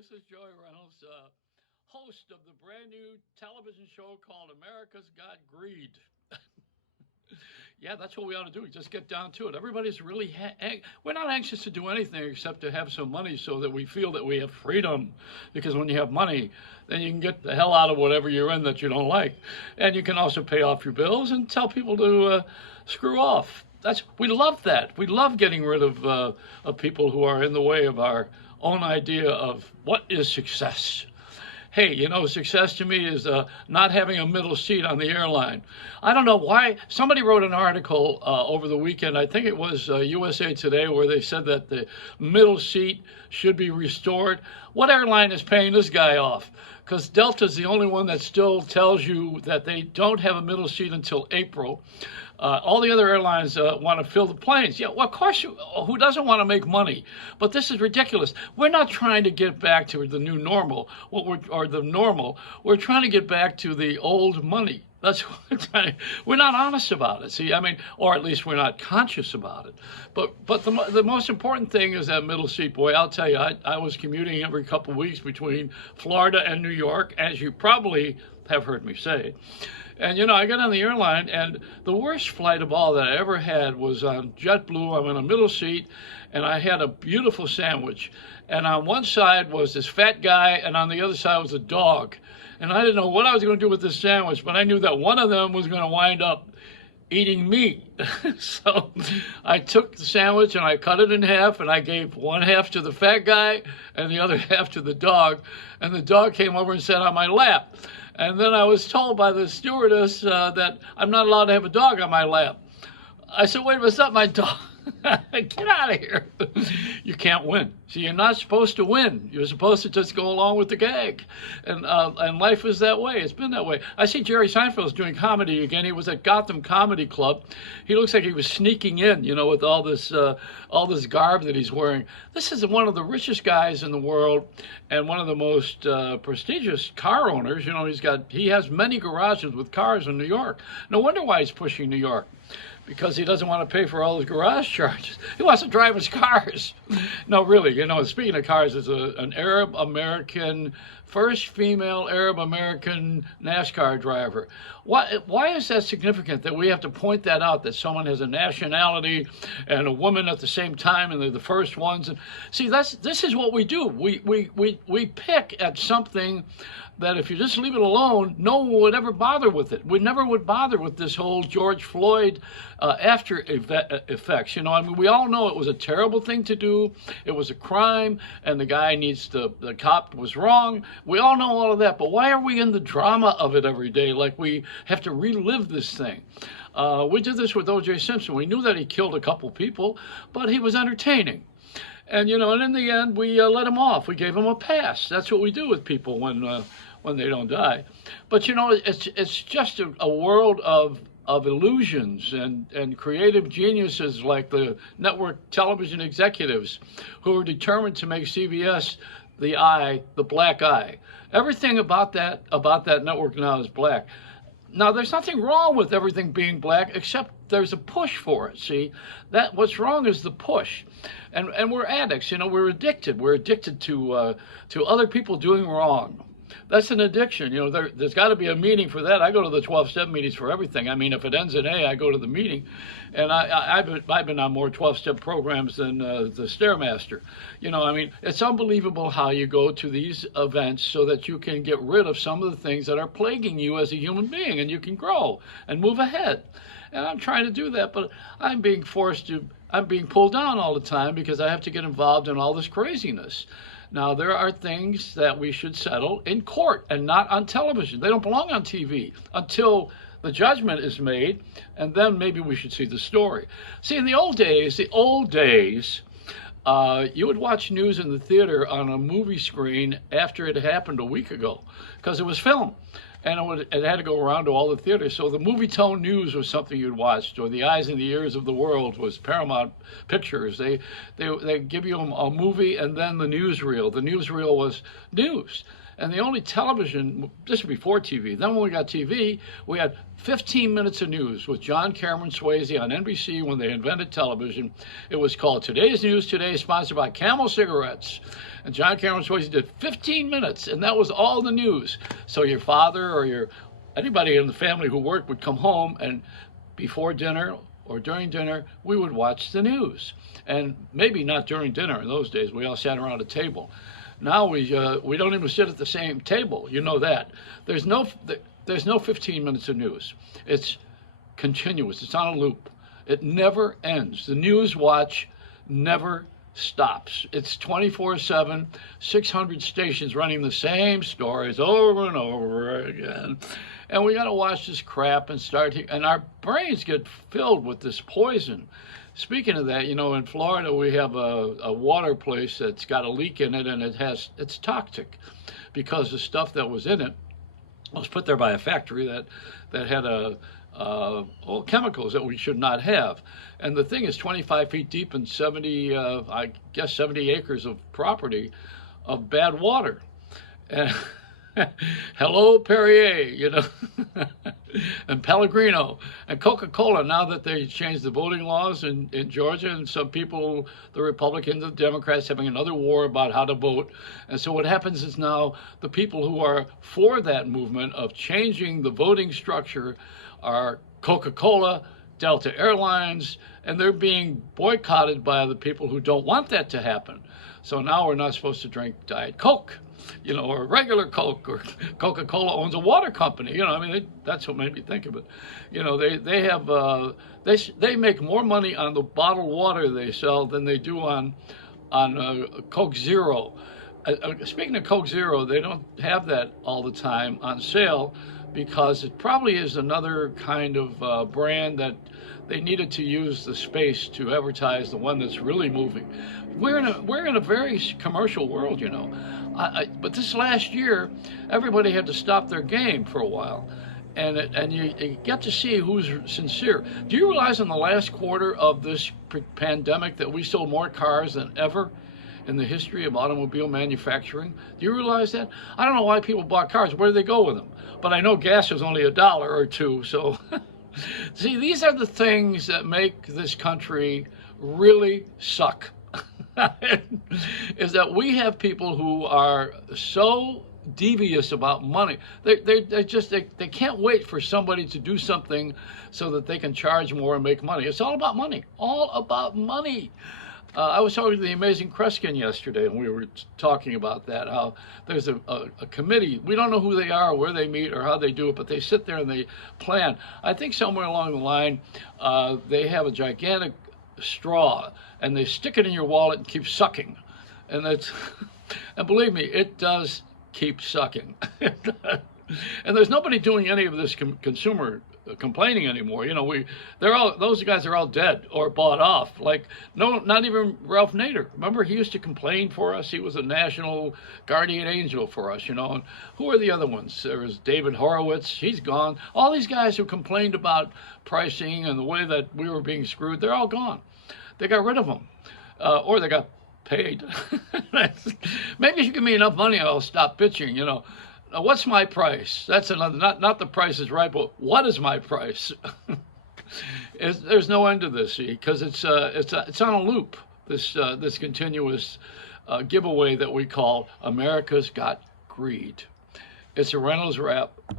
This is Joey Reynolds, host of the brand new television show called America's Got Greed. Yeah, that's what we ought to do. Just get down to it. Everybody's really, we're not anxious to do anything except to have some money so that we feel that we have freedom. Because when you have money, then you can get the hell out of whatever you're in that you don't like. And you can also pay off your bills and tell people to screw off. We love that. We love getting rid of people who are in the way of our own idea of what is success. Hey, success to me is not having a middle seat on the airline. I don't know why. Somebody wrote an article over the weekend, I think it was USA Today, where they said that the middle seat should be restored. What airline is paying this guy off? Because Delta's the only one that still tells you that they don't have a middle seat until April. All the other airlines want to fill the planes. Yeah, well, of course, who doesn't want to make money? But this is ridiculous. We're not trying to get back to the new normal, or the normal. We're trying to get back to the old money. That's what we're trying. We're not honest about it. See, I mean, or at least we're not conscious about it. But the most important thing is that middle seat. Boy, I'll tell you, I was commuting every couple of weeks between Florida and New York, as you probably have heard me say. And, I got on the airline, and the worst flight of all that I ever had was on JetBlue. I'm in a middle seat, and I had a beautiful sandwich. And on one side was this fat guy, and on the other side was a dog. And I didn't know what I was going to do with this sandwich, but I knew that one of them was going to wind up eating me. So I took the sandwich, and I cut it in half, and I gave one half to the fat guy and the other half to the dog. And the dog came over and sat on my lap. And then I was told by the stewardess that I'm not allowed to have a dog on my lap. I said, wait a minute, it's not my dog. Get out of here. You can't win. See, you're not supposed to win. You're supposed to just go along with the gag. And life is that way. It's been that way. I see Jerry Seinfeld's doing comedy again. He was at Gotham Comedy Club. He looks like he was sneaking in, with all this garb that he's wearing. This is one of the richest guys in the world and one of the most prestigious car owners. He has many garages with cars in New York. No wonder why he's pushing New York. Because he doesn't want to pay for all his garage charges. He wants to drive his cars. No, really, speaking of cars, it's an Arab-American, first female Arab-American NASCAR driver. Why is that significant that we have to point that out, that someone has a nationality and a woman at the same time, and they're the first ones? And see, this is what we do. We pick at something that if you just leave it alone, no one would ever bother with it. We never would bother with this whole George Floyd after effects. We all know it was a terrible thing to do. It was a crime, and the cop was wrong. We all know all of that, but why are we in the drama of it every day, like we have to relive this thing? We did this with O.J. Simpson. We knew that he killed a couple people, but he was entertaining. And, and in the end, we let him off. We gave him a pass. That's what we do with people when they don't die. But, it's just a world of illusions and creative geniuses like the network television executives who are determined to make CBS the black eye. Everything about that network now is black. Now, there's nothing wrong with everything being black, except there's a push for it. See, what's wrong is the push, and we're addicts. We're addicted. We're addicted to other people doing wrong. That's an addiction. There's got to be a meaning for that. I go to the 12-step meetings for everything. I mean, if it ends in A, I go to the meeting. And I've been on more 12-step programs than the Stairmaster. It's unbelievable how you go to these events so that you can get rid of some of the things that are plaguing you as a human being, and you can grow and move ahead. And I'm trying to do that, but I'm being pulled down all the time because I have to get involved in all this craziness. Now, there are things that we should settle in court and not on television. They don't belong on TV until the judgment is made, and then maybe we should see the story. See, in the old days, you would watch news in the theater on a movie screen after it happened a week ago because it was film. and it had to go around to all the theaters. So the movie tone news was something you'd watched, or the eyes and the ears of the world was Paramount Pictures. They give you a movie and then the newsreel. The newsreel was news. And the only television, this was before TV, then when we got TV, we had 15 minutes of news with John Cameron Swayze on NBC when they invented television. It was called Today's News Today, sponsored by Camel Cigarettes. And John Cameron Swayze did 15 minutes, and that was all the news. So your father or anybody in the family who worked would come home, and before dinner or during dinner, we would watch the news. And maybe not during dinner in those days. We all sat around a table. Now we don't even sit at the same table. You know that. There's no 15 minutes of news. It's continuous. It's on a loop. It never ends. The news watch never stops. It's 24/7, 600 stations running the same stories over and over again. And we got to watch this crap and our brains get filled with this poison. Speaking of that, in Florida we have a water place that's got a leak in it, and it's toxic because the stuff that was in it was put there by a factory that had chemicals that we should not have. And the thing is 25 feet deep and 70 acres of property of bad water. And hello, Perrier, and Pellegrino and Coca-Cola. Now that they changed the voting laws in Georgia, and some people, the Republicans and the Democrats, having another war about how to vote. And so what happens is now the people who are for that movement of changing the voting structure are Coca-Cola, Delta Airlines, and they're being boycotted by the people who don't want that to happen. So now we're not supposed to drink Diet Coke, or regular Coke, or Coca-Cola owns a water company. That's what made me think of it. They have they make more money on the bottled water they sell than they do on Coke Zero. Speaking of Coke Zero, they don't have that all the time on sale because it probably is another kind of brand that they needed to use the space to advertise the one that's really moving. We're in a very commercial world, but this last year, everybody had to stop their game for a while, and you get to see who's sincere. Do you realize in the last quarter of this pandemic that we sold more cars than ever in the history of automobile manufacturing? Do you realize that? I don't know why people bought cars. Where do they go with them? But I know gas is only $1 or $2, so... See, these are the things that make this country really suck. Is that we have people who are so devious about money. They can't wait for somebody to do something so that they can charge more and make money. It's all about money. All about money. I was talking to the Amazing Kreskin yesterday, and we were talking about that, how there's a committee. We don't know who they are, where they meet, or how they do it, but they sit there and they plan. I think somewhere along the line, they have a gigantic straw, and they stick it in your wallet and keep sucking. And and believe me, it does keep sucking. And there's nobody doing any of this consumer complaining anymore. Those guys are all dead or bought off. Like, no, not even Ralph Nader. Remember, he used to complain for us. He was a national guardian angel for us, And who are the other ones? There was David Horowitz. He's gone. All these guys who complained about pricing and the way that we were being screwed, they're all gone. They got rid of them, or they got paid. Maybe if you give me enough money, I'll stop bitching. What's my price? That's another, not the price is right, but what is my price? There's no end to this, because it's on a loop. This continuous giveaway that we call America's Got Greed. It's a Reynolds Wrap.